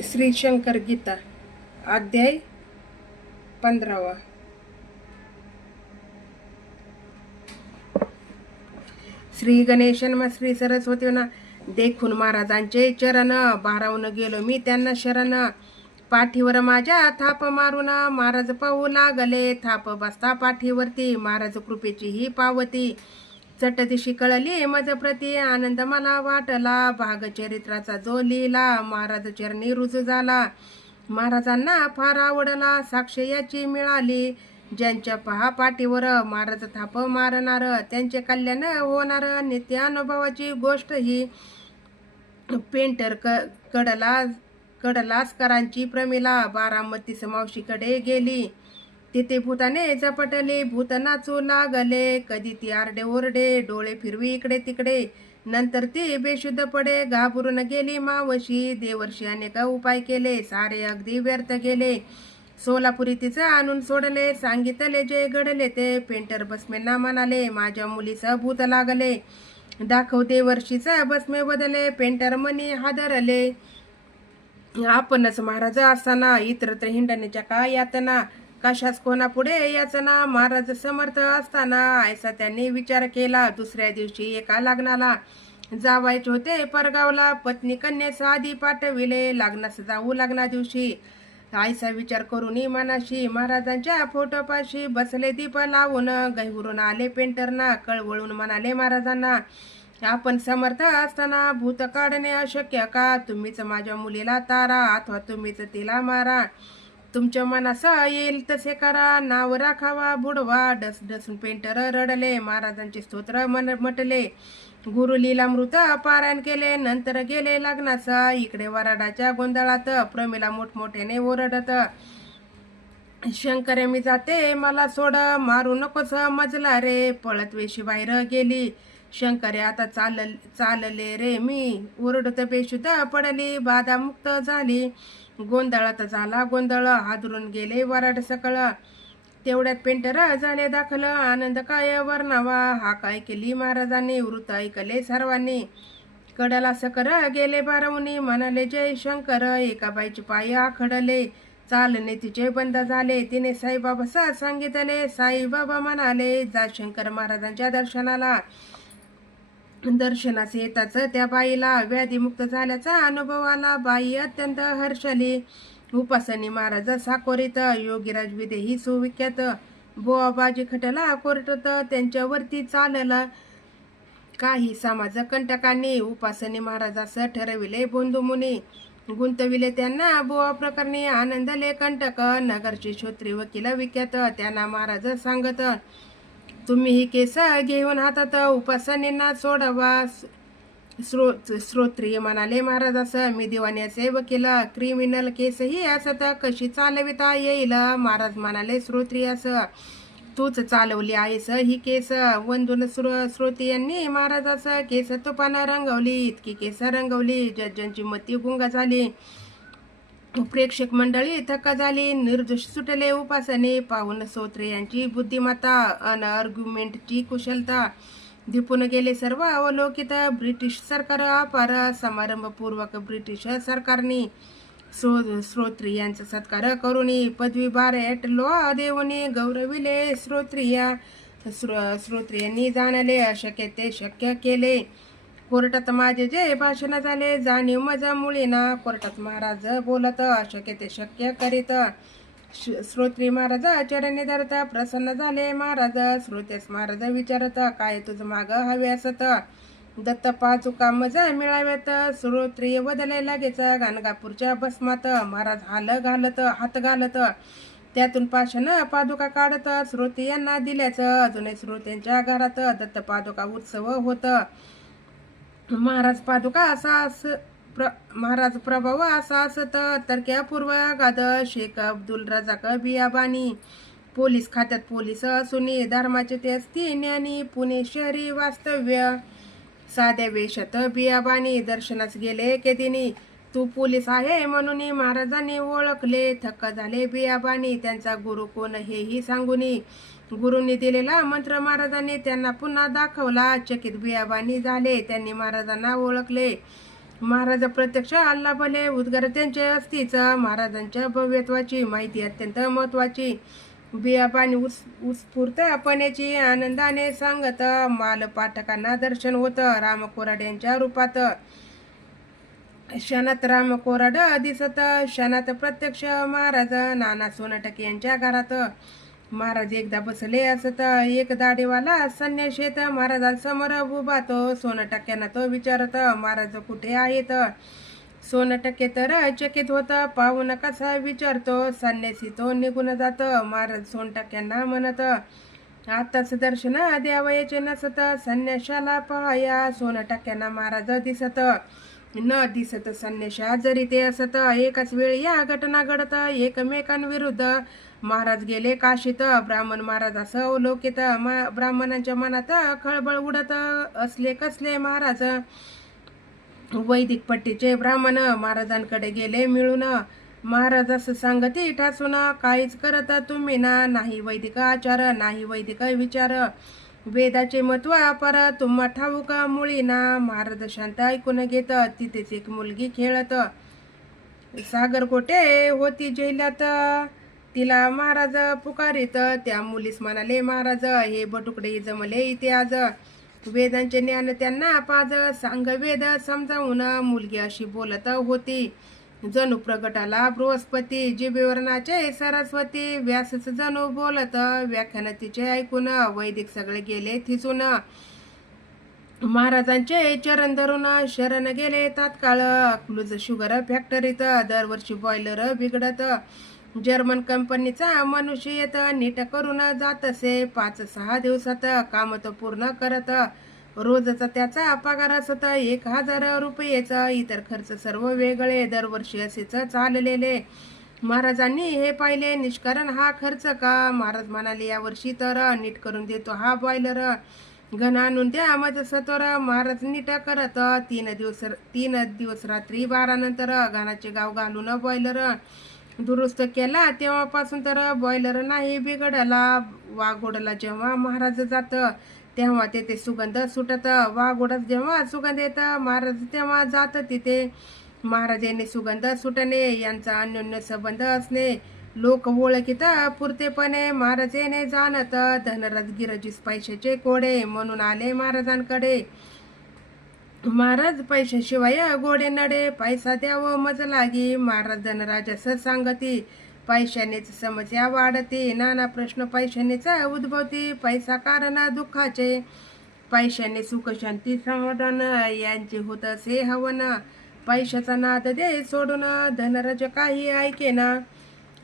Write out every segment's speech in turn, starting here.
श्री शंकर गीता अध्याय 15। श्री गणेश नमः श्री सरस्वती ना देखून महाराजांचे चरण भारावून गेलो मी त्यांना शरण। पाठीवर माझ्या थाप मारून महाराज पाहू लागले, थाप बसता पाठीवरती महाराज कृपेची ही पावती। चटदिशी कळली मज प्रती आनंद मला वाटला, भाग चरित्राचा जो लिहिला महाराज चरणी रुजू झाला। महाराजांना फार आवडला साक्ष याची मिळाली, ज्यांच्या पहा पाठीवर महाराज थाप मारणार त्यांचे कल्याण होणार। नित्य अनुभवाची गोष्ट ही पेंटर कडलासकरांची प्रमिला बारामतीस मावशीकडे गेली। तिथे भूताने झपटले, भूत नाचू लागले, कधी ती आरडे ओरडे डोळे फिरवी इकडे तिकडे, नंतर ती बेशुद्ध पडे घाबरून गेली मावशी। देवर्षी अनेक उपाय केले सारे अगदी व्यर्थ गेले, सोलापुरी तिचं आणून सोडले सांगितले जे घडले ते। पेंटर बसमेंना म्हणाले माझ्या मुलीचं भूत लागले, दाखव देवर्षीचा बसमे बदले। पेंटर मनी हादरले, आपणच महाराज असताना इतरत्र हिंडण्याच्या का यातना, कशास कोणापुढे याचना महाराज समर्थ असताना। ऐसा त्यांनी विचार केला, दुसऱ्या दिवशी एका लग्नाला जावायचे होते परगावला, पत्नी कन्येस आधी पाठविले लग्नास जाऊ लग्ना दिवशी। ऐसा विचार करून मनाशी महाराजांच्या फोटोपाशी बसले दीप लावून, गहिवरून आले पेंटरना कळवळून म्हणाले महाराजांना, आपण समर्थ असताना भूत काढणे अशक्य का? तुम्हीच माझ्या मुलीला तारा अथवा तुम्हीच तिला मारा, तुमच्या मनास येईल तसे करा, नाव राखावा बुडवा। डस डसून पेंटर रडले, महाराजांचे स्तोत्र म्हटले, गुरु लीलामृत पारायण केले, नंतर गेले लग्नास। इकडे वराडाच्या गोंधळात प्रमिला मोठमोठ्याने ओरडत, शंकर मी जाते मला सोड, मारू नकोस मजला रे। पळत वेशी बाहेर गेली शंकरे आता चालले रे मी, ओरडत बेशुद्ध पडली बाधा मुक्त झाली। गोंधळात झाला गोंधळ हादरून गेले वराड सकळ, तेवढ्यात पेंटर झाले दाखल आनंद काय वर्णावा। हा काय केली महाराजांनी वृत्त ऐकले सर्वांनी, कडला सकर गेले बारवणी म्हणाले जय शंकर। एका बाईचे पाय आखडले, चालणे तिचे बंद झाले, तिने साईबाबा सांगितले, साईबाबा म्हणाले जा शंकर महाराजांच्या दर्शनाला। दर्शनास येताच त्या बाईला व्याधीमुक्त झाल्याचा अनुभव आला, बाई अत्यंत हर्षली। उपासनी महाराज साकोरीत, योगीराज विदेही सुविख्यात, बोवाबाजी खटला कोर्टत त्यांच्यावरती चालला काही समाज कंटकांनी। उपासनी महाराजास ठरविले बंधू मुनी, गुंतविले त्यांना बोवा प्रकरणी आनंदले कंटक। नगरचे श्रोत्री वकील विख्यात त्यांना महाराज सांगत, तुम्ही ही केस घेऊन हातात उपासनेंना सोडवा। श्रोत्रिय म्हणाले महाराजास, मी दिवाण्याचे वकील, क्रिमिनल केसही असत कशी चालविता येईल? महाराज म्हणाले श्रोत्रियास, तूच चालवली आहेस ही केस। वंदून श्रोत्रियांनी महाराजास केस तुपानं रंगवली, इतकी केस रंगवली जज्जांची मती गुंग झाली, प्रेक्षक मंडळी थक्का झाली, निर्दोष सुटले उपासने पाहून श्रोत्रियांची बुद्धिमत्ता अन आर्ग्युमेंटची कुशलता। दिपून गेले सर्व अवलोकित, ब्रिटिश सरकार अपार समारंभपूर्वक ब्रिटिश सरकारने श्रोत्रियांचा सत्कार करून पदवी बारेट लो देऊनी गौरविले। श्रोत्रियांनी जाणले अशक्य ते शक्य केले, कोर्टात माझे जे भाषण झाले जाणीव मजा मुळीना। कोर्टात महाराज बोलत अशक्य ते शक्य करीत, श्रोत्री महाराज चरणी धरत प्रसन्न झाले महाराज। श्रोत्यास महाराज विचारत, काय तुझ माग हवे असत? दत्त पाचुका मजा मिळाव्यात। श्रोत्रिय बदले लगेच गाणगापूरच्या भस्मात, महाराज हात घालत त्यातून पाषाण पादुका काढत श्रोत्रियांना दिल्याचं। अजूनही श्रोत्यांच्या घरात दत्त पादुका उत्सव होत। महाराज पादुका महाराज प्रभाव असा असत, तरक्यापूर्व गाद शेख अब्दुल रजाक बियाबानी, पोलीस खात्यात पोलीस असून धर्माचे ते असती ज्ञानी, पुणे शहरी वास्तव्य साध्या वेशात बियाबानी। दर्शनास गेले केदिनी, तू पोलीस आहे म्हणून महाराजांनी ओळखले, थक्क झाले बियाबानी त्यांचा गुरु कोण हेही सांगूनी। गुरुंनी दिलेला मंत्र महाराजांनी त्यांना पुन्हा दाखवला, चकित बियाबानी झाले त्यांनी महाराजांना ओळखले। महाराज प्रत्यक्ष अल्ला भले उद्गार त्यांचे असतीच. महाराजांच्या भव्यत्वाची माहिती अत्यंत महत्वाची. बियाबानी उत्स्फूर्तपणाची आनंदाने सांगत माल पाठकांना दर्शन होतं राम कोराड यांच्या रूपात. क्षणात राम कोराड दिसत, क्षणात प्रत्यक्ष महाराज नाना सोनटके यांच्या घरात. महाराज एकदा बसले असत एक दाढीवाला संन्याशीत महाराजांसमोर उभा. तो सोनटक्यांना तो विचारत, महाराज कुठे आहेत? सोनटके तर चकित होत, पाहून कसा विचारतो संन्यासी तो निघून जात. महाराज सोनटक्यांना म्हणत, आताच दर्शन द्यावयाचे नसत, संन्याशाला पहाया. सोनटक्यांना महाराज दिसत न दिसत संन्याशा जरी ते असत. एकाच वेळी या घटना घडत एकमेकांविरुद्ध. महाराज गेले काशीत, ब्राह्मण महाराजास अवलोकित. ब्राह्मणांच्या मनात खळबळ उडत असले कसले महाराज. वैदिक पट्टीचे ब्राह्मण महाराजांकडे गेले मिळून. महाराजास सांगती ठासून, काहीच करत तुम्ही ना, नाही वैदिक आचार नाही वैदिक विचार. वेदाचे महत्व अपार तुम्हा ठाऊक मुळीना. महाराज शांत ऐकून घेत. तिथेच एक मुलगी खेळत सागरकोटे होती जेल्यात. तिला महाराज पुकारित. त्या मुलीस म्हणाले महाराज, हे बटुकडे जमले इथे आज. वेदांचे ज्ञान त्यांना पाज, सांग वेद समजावून. मुलगी अशी बोलत होती जणू प्रगटाला बृहस्पती. जिभेवरणाचे सरस्वती. व्यासच जणू बोलत व्याख्यान तिचे ऐकून. वैदिक सगळे गेले थिसून. महाराजांचे चरण धरून शरण गेले तात्काळ. क्लूज शुगर फॅक्टरीत दरवर्षी बॉयलर बिघडत. जर्मन कंपनीचा मनुष्य येत नीट करून जात असे. 5-6 दिवसात काम तो पूर्ण करत. रोजचा त्याचा पगार असत 1000 रुपयेचा. इतर खर्च सर्व वेगळे. दरवर्षी असेच चाललेले. महाराजांनी हे पाहिले. निष्कारण हा खर्च का? महाराज म्हणाले, यावर्षी तर नीट करून देतो हा बॉयलर. घन आणून द्या माझं सत्वर. महाराज नीट करत. 3 दिवस रात्री 12 नंतर घनाचे गाव घालून बॉयलर दुरुस्त केला. तेव्हापासून तर बॉयलर नाही बिघडला. वाघोडला जेव्हा महाराज जात तेव्हा तेथे सुगंध सुटत. वाघोडात जेव्हा सुगंध येत महाराज तेव्हा जात तिथे. महाराज यांनी सुगंध सुटणे यांचा अन्योन्य संबंध असणे लोक ओळखीत पुरतेपणे. महाराज येणे जाणत. धनराज गिरजीस पैशाचे कोडे म्हणून आले महाराजांकडे. महाराज पैशाशिवाय गोडे नडे. पैसा द्यावं मज लागी. महाराज धनराजास सांगती. पैशानेच समस्या वाढते. नाना प्रश्न पैशानेच उद्भवती. पैसा कारण दुःखाचे. पैशाने सुख शांती समाधान यांचे होत असे हवन. पैशाचा नाद दे सोडून धनराज काही ऐकेना.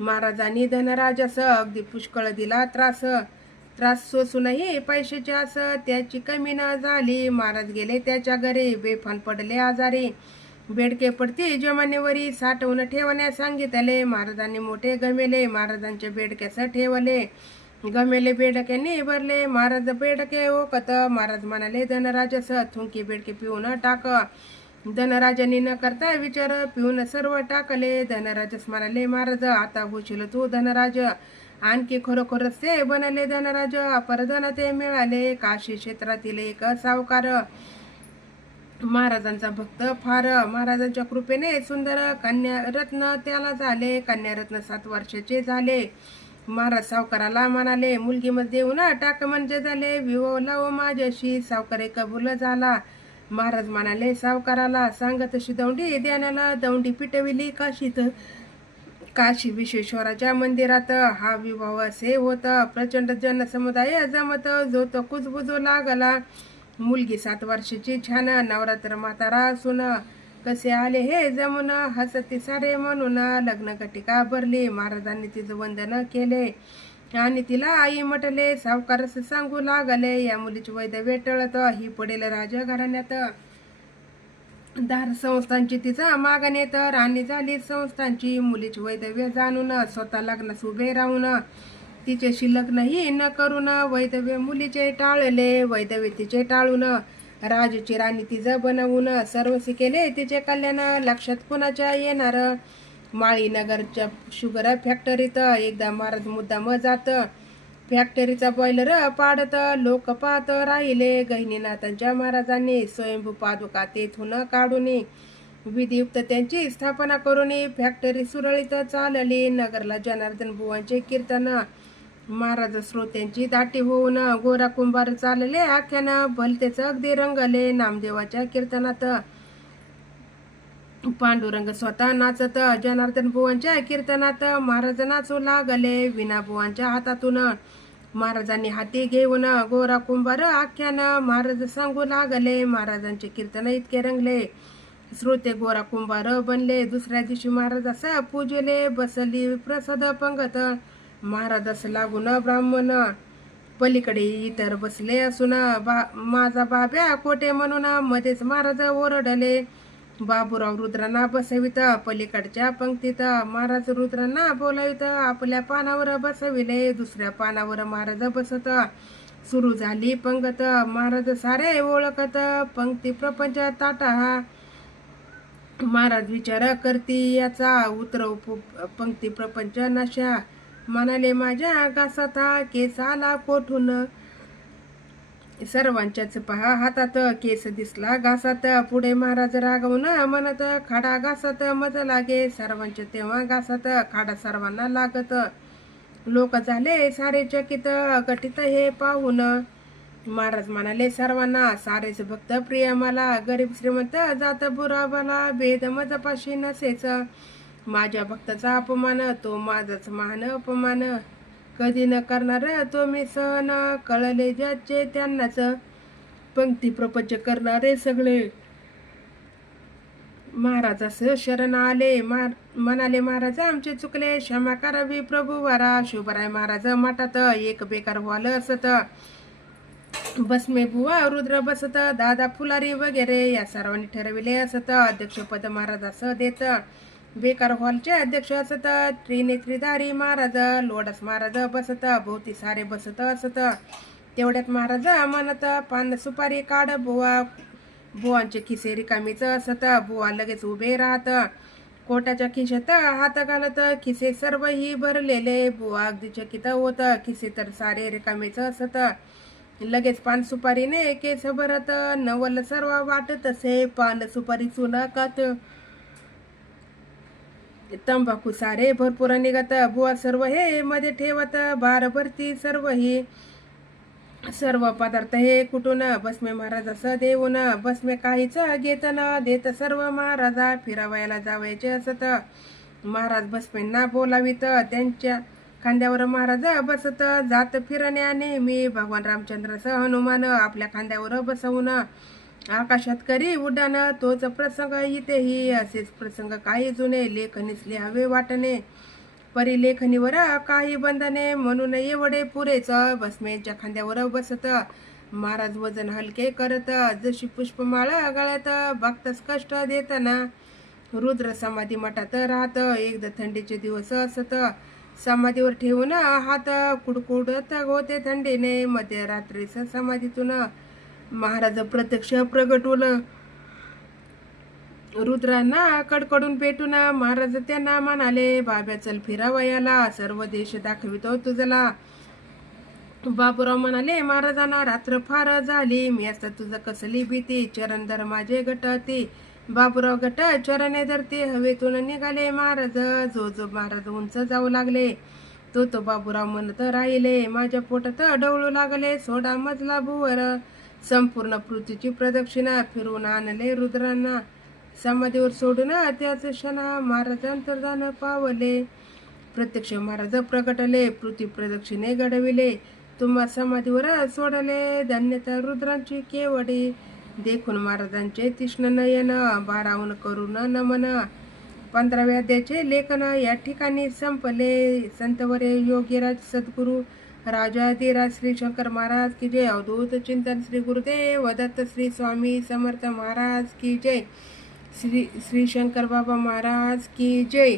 महाराजांनी धनराजास अगदी पुष्कळ दिला त्रास सोसूनही पैशाची आस त्याची कमी न झाली. महाराज गेले त्याच्या घरी. बेफान पडले आजारी. बेडके पडती जमानेवरी साठवून ठेवण्यास सांगितले. महाराजांनी मोठे गमेले महाराजांच्या बेडक्यास ठेवले. गमेले बेडक्यांनी भरले. महाराज बेडके ओकत. महाराज म्हणाले धनराजास, थुंकी बेडके पिऊन टाक. धनराजांनी न करता विचार पिऊन सर्व टाकले. धनराजस म्हणाले, महाराज आता होशील तू धनराज. आणखी खरोखरच ते बनले धनराज. अपरधन ते मिळाले. काशी क्षेत्रातील एक सावकार. महाराजांचा भक्त फार. महाराजांच्या कृपेने सुंदर कन्यारत्न त्याला झाले. कन्यारत्न 7 वर्षाचे झाले. महाराज सावकाराला म्हणाले, मुलगी मध्ये देऊन टाक म्हणजे झाले. विवाह लाव माझ्याशी. सावकार कबूल झाला. महाराज म्हणाले सावकाराला, सांग तशी दौंडी देण्याला. दौंडी पिटविली काशीत. काशी विश्वेश्वराच्या मंदिरात हा विवाह असे होता. प्रचंड जनसमुदाय जमत. जो तो कुजबुजू लागला. मुलगी 7 वर्षाची छान. नवरात्र म्हातारा असून कसे आले हे जमून. हसती सारे म्हणून लग्न घटिका भरली. महाराजांनी तिचं वंदन केले आणि तिला आई म्हटले. सावकारस सांगू लागले, या मुलीची वैधव्य टळत. ही पडेल राजघराण्यात. दार संस्थांची तिचा मागणे तर राणी झाली संस्थांची. मुलीची वैधव्य जाणून स्वतः लग्नास उभे राहून तिच्याशी लग्नही न करून वैधव्य मुलीचे टाळले. वैधव्य तिचे टाळून राजची राणी तिचं बनवून सर्वस्वी केले तिचे कल्याण. लक्षात कुणाच्या येणार. माळीनगरच्या शुगर फॅक्टरीत एकदा महाराज मुद्दाम जात. फॅक्टरीचा बॉयलर पाडत. लोक पाहत राहिले. गहिनीनाथांच्या महाराजांनी स्वयंभू पादुका तेथून काढून विधियुक्त त्यांची स्थापना करून फॅक्टरी सुरळीत चालली. नगरला जनार्दन बुवांचे कीर्तन, महाराज श्रोत्यांची दाटी होऊन गोरा कुंभार चालले आख्यानं. भलतेच अगदी रंगले नामदेवाच्या कीर्तनात. पांडुरंग स्वतः नाचत जनार्दन बुवांच्या कीर्तनात. महाराज नाचू लागले विना बुवांच्या हातातून. महाराजांनी हाती घेऊन गोरा कुंभार आख्यानं. महाराज सांगू लागले महाराजांचे कीर्तन इतके रंगले. श्रोते गोरा कुंभार बनले. दुसऱ्या दिवशी महाराजास पूजले. बसली प्रसाद पंगत. महाराजास लागून ब्राह्मण पलीकडे इतर बसले असून माझा बाब्या कोटे म्हणून मध्येच महाराज ओरडले. बाबूराव रुद्रांना बसवित पलीकडच्या पंक्तीत. महाराज रुद्रांना बोलावित आपल्या पानावर बसविले. दुसऱ्या पानावर महाराज बसत. सुरू झाली पंगत. महाराज सारे ओळखत पंक्ती प्रपंच ताटा हा. महाराज विचार करती याचा उतरव पंक्ती प्रपंच नशा. म्हणाले माझ्या घासात हा केस आला कोठून. सर्वांच्याच पहा हातात केस दिसला घासात. पुढे महाराज रागवून म्हणत खाडा घासात मज लागे. सर्वांच्या तेव्हा घासात खाडा सर्वांना लागत. लोक झाले सारे चकित गटित हे पाहून. महाराज म्हणाले सर्वांना सारेच भक्त प्रिय मला. गरीब श्रीमंत जात बुरा भला भेद मजपाशी नसेच. माझ्या भक्ताचा अपमान तो माझाच महान अपमान. कधी न करणार तो मी सहन. कळले ज्याचे त्यांनाच पंक्ती प्रपंच करणारे सगळे. महाराजास शरण आले. म्हणाले महाराज आमचे चुकले क्षमा करावी प्रभुवारा. शुभराय महाराज मठात एक बेकार व्हाल असत. बसमे बुवा रुद्र बसत. दादा फुलारी वगैरे या सर्वांनी ठरविले असत. अध्यक्षपद महाराजास देत. बेकार हॉलचे अध्यक्ष असत. त्रिनेत्रीधारी महाराज लोडस महाराज बसत. भोवती सारे बसत असत. तेवढ्यात महाराज म्हणत पान सुपारी काढ बुवा. बुवांचे खिसे रिकामीच असत. बुवा लगेच उभे राहत. कोटाच्या खिशात हात घालत. खिसे सर्वही भरलेले. बुवा अगदी चकित होत. खिसे तर सारे रिकामेच असत. लगेच पान सुपारीने केस भरत. नवल सर्व वाटत असे पान सुपारी चुनाकात. तंबाखू सारे भरपूर निघत. बुवा सर्व हे मध्ये ठेवत. बार भरती सर्व ही सर्व पदार्थ हे कुठून बसमे महाराजास देऊन. बसमे काहीच घेत न देत सर्व महाराजा फिरावयाला जावायचे असत. महाराज बसमेंना बोलावित. त्यांच्या खांद्यावर महाराज बसत. जात फिरण्याने मी भगवान रामचंद्रासह हनुमान आपल्या खांद्यावर बसवून आकाशात करी उड्डाण. तोच प्रसंग इथेही असेच प्रसंग काही जुने लेखनीस लिहावे वाटणे. परिलेखनीवर काही बंधने म्हणून एवढे पुरेच. बसमेंच्या खांद्यावर बसत महाराज वजन हलके करत. जशी पुष्पमाळ गळ्यात भक्तस कष्ट देताना. रुद्र समाधी मठात राहत. एकदा थंडीचे दिवस असत. समाधीवर ठेवून हात कुडकुडत होते थंडीने. मध्यरात्रीस समाधीतून महाराज प्रत्यक्ष प्रगटवलं. रुद्रांना कडकडून पेटून महाराज त्यांना म्हणाले बाब्या चल फिरावयाला. सर्व देश दाखवितो तुझला. बाबूराव म्हणाले महाराजांना रात्र फार झाली. मी असता तुझं कसली भीती. चरण धर माझे गटती. बाबूराव गट चरणे धरते. हवेतून निघाले महाराज. जो जो महाराज उंच जाऊ लागले तो बाबूराव म्हणत राहिले. माझ्या पोटात डवळू लागले. सोडा मजला भुवर. संपूर्ण पृथ्वीची प्रदक्षिणा फिरवून आणले रुद्रांना. समाधीवर सोडून त्याच क्षणा महाराज अंतर्धान पावले. प्रत्यक्ष महाराज प्रगटले. पृथ्वी प्रदक्षिणे घडविले. तुम्हा समाधीवर सोडले. धन्यता रुद्रांची केवडी. देखून महाराजांचे तीक्ष्ण नयन. बारावून करून नमन. 15व्या अध्यायाचे लेखन या ठिकाणी संपले. संतवरे योगीराज सद्गुरू राजाधिराज श्री शंकर महाराज की जय. अवधूत चिंतन श्री गुरुदेव दत्त श्री स्वामी समर्थ महाराज की जय. श्री शंकर बाबा महाराज की जय.